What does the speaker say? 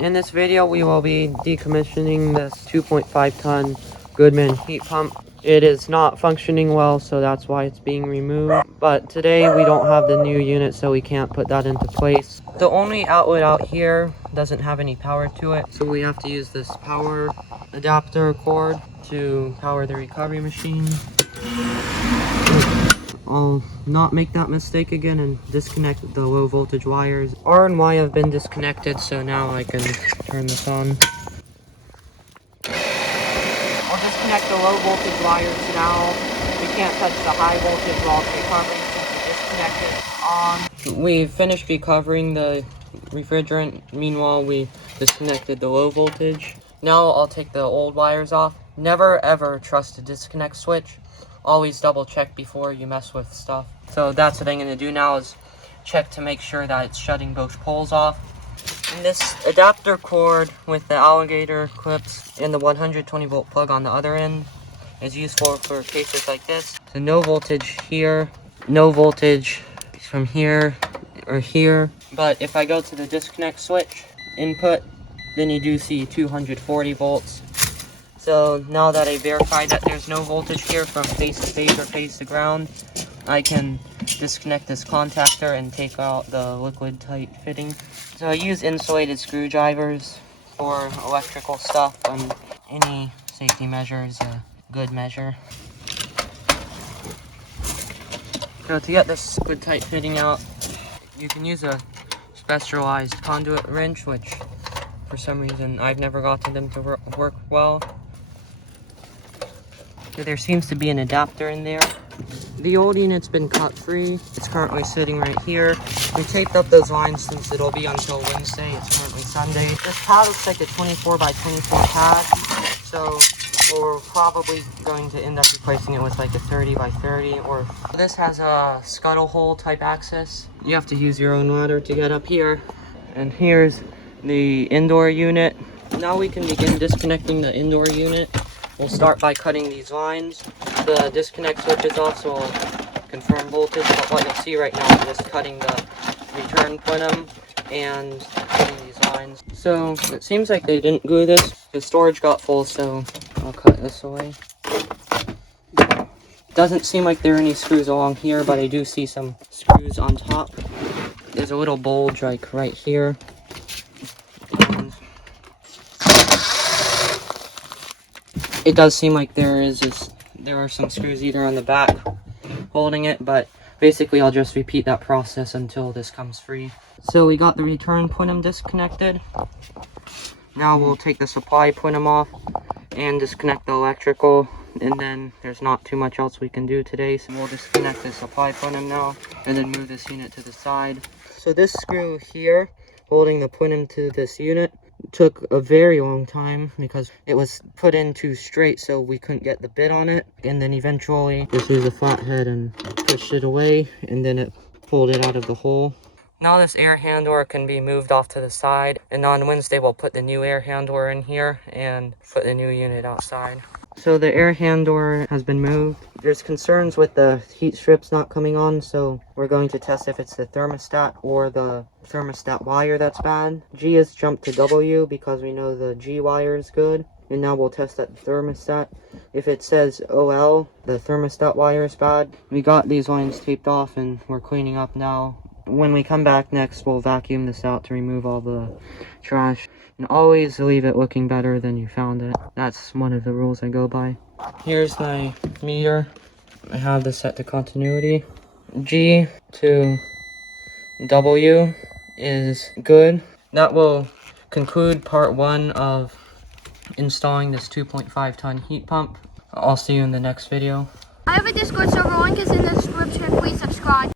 In this video, we will be decommissioning this 2.5 ton Goodman heat pump. It is not functioning well, so that's why it's being removed. But today we don't have the new unit, so we can't put that into place. The only outlet out here doesn't have any power to it, so we have to use this power adapter cord to power the recovery machine. I'll not make that mistake again and disconnect the low voltage wires. R and Y have been disconnected, so now I can turn this on. I'll disconnect the low voltage wires now. We can't touch the high voltage while it's recovering since we disconnected on. We finished recovering the refrigerant. Meanwhile, we disconnected the low voltage. Now I'll take the old wires off. Never ever trust a disconnect switch. Always double check before you mess with stuff. So that's what I'm going to do now, is check to make sure that it's shutting both poles off. And this adapter cord with the alligator clips and the 120 volt plug on the other end is useful for cases like this. So no voltage here, no voltage from here or here. But if I go to the disconnect switch input, then you do see 240 volts. So now that I verified that there's no voltage here from phase to phase or phase to ground, I can disconnect this contactor and take out the liquid tight fitting. So I use insulated screwdrivers for electrical stuff, and any safety measure is a good measure. So to get this liquid tight fitting out, you can use a specialized conduit wrench, which for some reason I've never gotten them to work well. So there seems to be an adapter in there. The old unit's been cut free. It's currently sitting right here. We taped up those lines since it'll be until Wednesday. It's currently Sunday. This pad looks like a 24 by 24 pad. So we're probably going to end up replacing it with like a 30 by 30. Or this has a scuttle hole type access. You have to use your own ladder to get up here. And here's the indoor unit. Now we can begin disconnecting the indoor unit. We'll start by cutting these lines. The disconnect switch is off, so we'll confirm voltage, but what you'll see right now is just cutting the return plenum and cutting these lines. So it seems like they didn't glue this. The storage got full, so I'll cut this away. Doesn't seem like there are any screws along here, but I do see some screws on top. There's a little bulge like right here. It does seem like there are some screws either on the back holding it, but basically I'll just repeat that process until this comes free. So we got the return plenum disconnected. Now we'll take the supply plenum off and disconnect the electrical, and then there's not too much else we can do today, so we'll disconnect the supply plenum now and then move this unit to the side. So this screw here holding the plenum to this unit took a very long time because it was put in too straight, so we couldn't get the bit on it. And then eventually just used a flathead and pushed it away, and then it pulled it out of the hole. Now this air handler can be moved off to the side, and on Wednesday we'll put the new air handler in here and put the new unit outside. So the air handler has been moved. There's concerns with the heat strips not coming on, so we're going to test if it's the thermostat or the thermostat wire that's bad. G has jumped to W because we know the G wire is good. And now we'll test that thermostat. If it says OL, the thermostat wire is bad. We got these lines taped off and we're cleaning up now. When we come back next, we'll vacuum this out to remove all the trash. And always leave it looking better than you found it. That's one of the rules I go by. Here's my meter. I have this set to continuity. G to W is good. That will conclude part 1 of installing this 2.5 ton heat pump. I'll see you in the next video. I have a Discord server, link is in the description. Please subscribe.